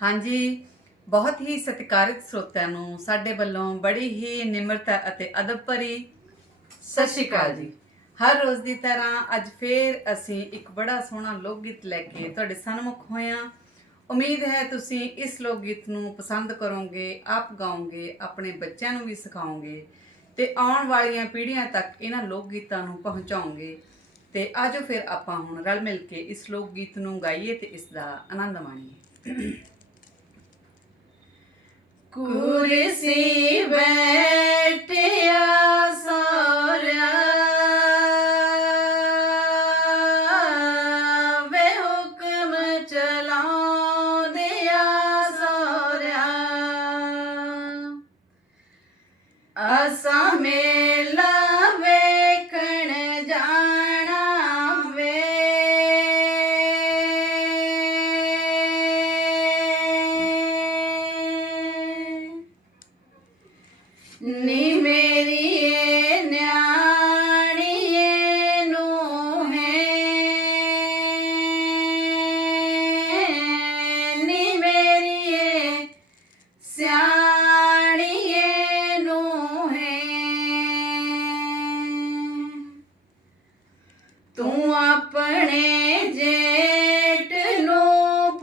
ਹਾਂਜੀ, ਬਹੁਤ ਹੀ ਸਤਿਕਾਰਿਤ ਸਰੋਤਿਆਂ ਨੂੰ ਸਾਡੇ ਵੱਲੋਂ ਬੜੀ ਹੀ ਨਿਮਰਤਾ ਅਤੇ ਅਦਬ ਭਰੀ ਸਤਿ ਸ਼੍ਰੀ ਅਕਾਲ ਜੀ। ਹਰ ਰੋਜ਼ ਦੀ ਤਰ੍ਹਾਂ ਅੱਜ ਫੇਰ ਅਸੀਂ ਇੱਕ ਬੜਾ ਸੋਹਣਾ ਲੋਕ ਗੀਤ ਲੈ ਕੇ ਤੁਹਾਡੇ ਸਨਮੁਖ ਹੋਏ ਹਾਂ। ਉਮੀਦ ਹੈ ਤੁਸੀਂ ਇਸ ਲੋਕ ਗੀਤ ਨੂੰ ਪਸੰਦ ਕਰੋਗੇ, ਆਪ ਗਾਓਗੇ, ਆਪਣੇ ਬੱਚਿਆਂ ਨੂੰ ਵੀ ਸਿਖਾਓਗੇ ਤੇ ਆਉਣ ਵਾਲੀਆਂ ਪੀੜ੍ਹੀਆਂ ਤੱਕ ਇਹਨਾਂ ਲੋਕ ਗੀਤਾਂ ਨੂੰ ਪਹੁੰਚਾਓਗੇ ਤੇ ਆਜੋ ਫਿਰ ਆਪਾਂ ਹੁਣ ਰਲ ਮਿਲ ਕੇ ਇਸ ਲੋਕ ਗੀਤ ਨੂੰ ਗਾਈਏ ਤੇ ਇਸ ਦਾ ਆਨੰਦ ਮਾਣੀਏ। Curici. ਸਿਆਣੀਏ ਨੂੰ ਹੈ ਤੂੰ ਆਪਣੇ ਜੇਠ ਨੂੰ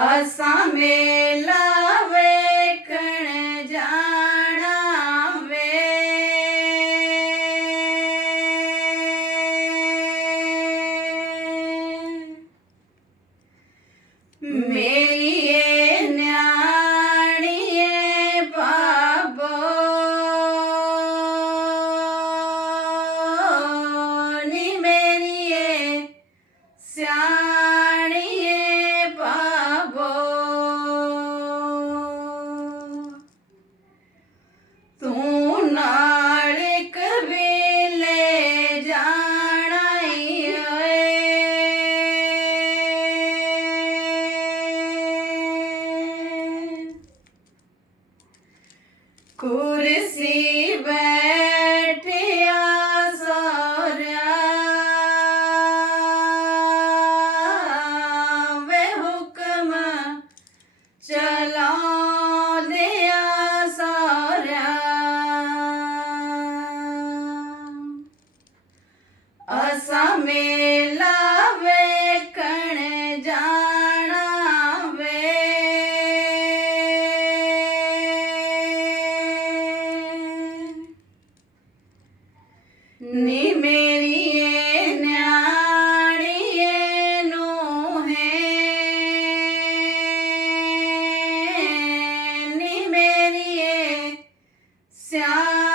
ਅਸਾਂ ਮੇਲਾ Yeah.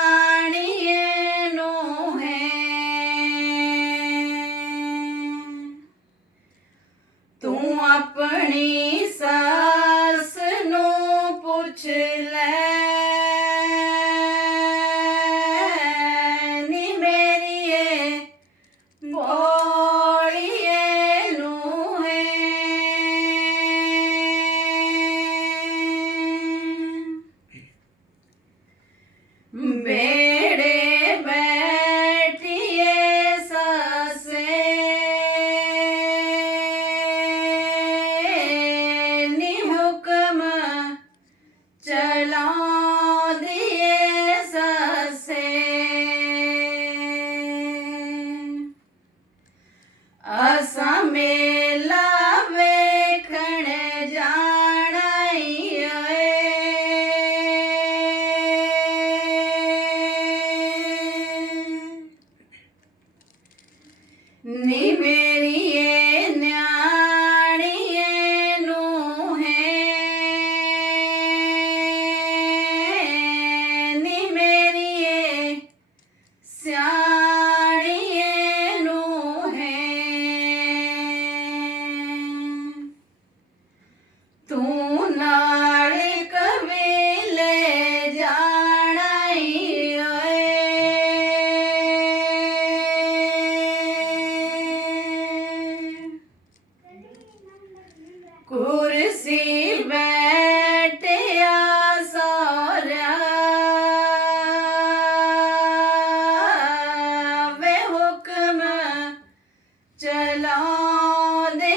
মিলাদে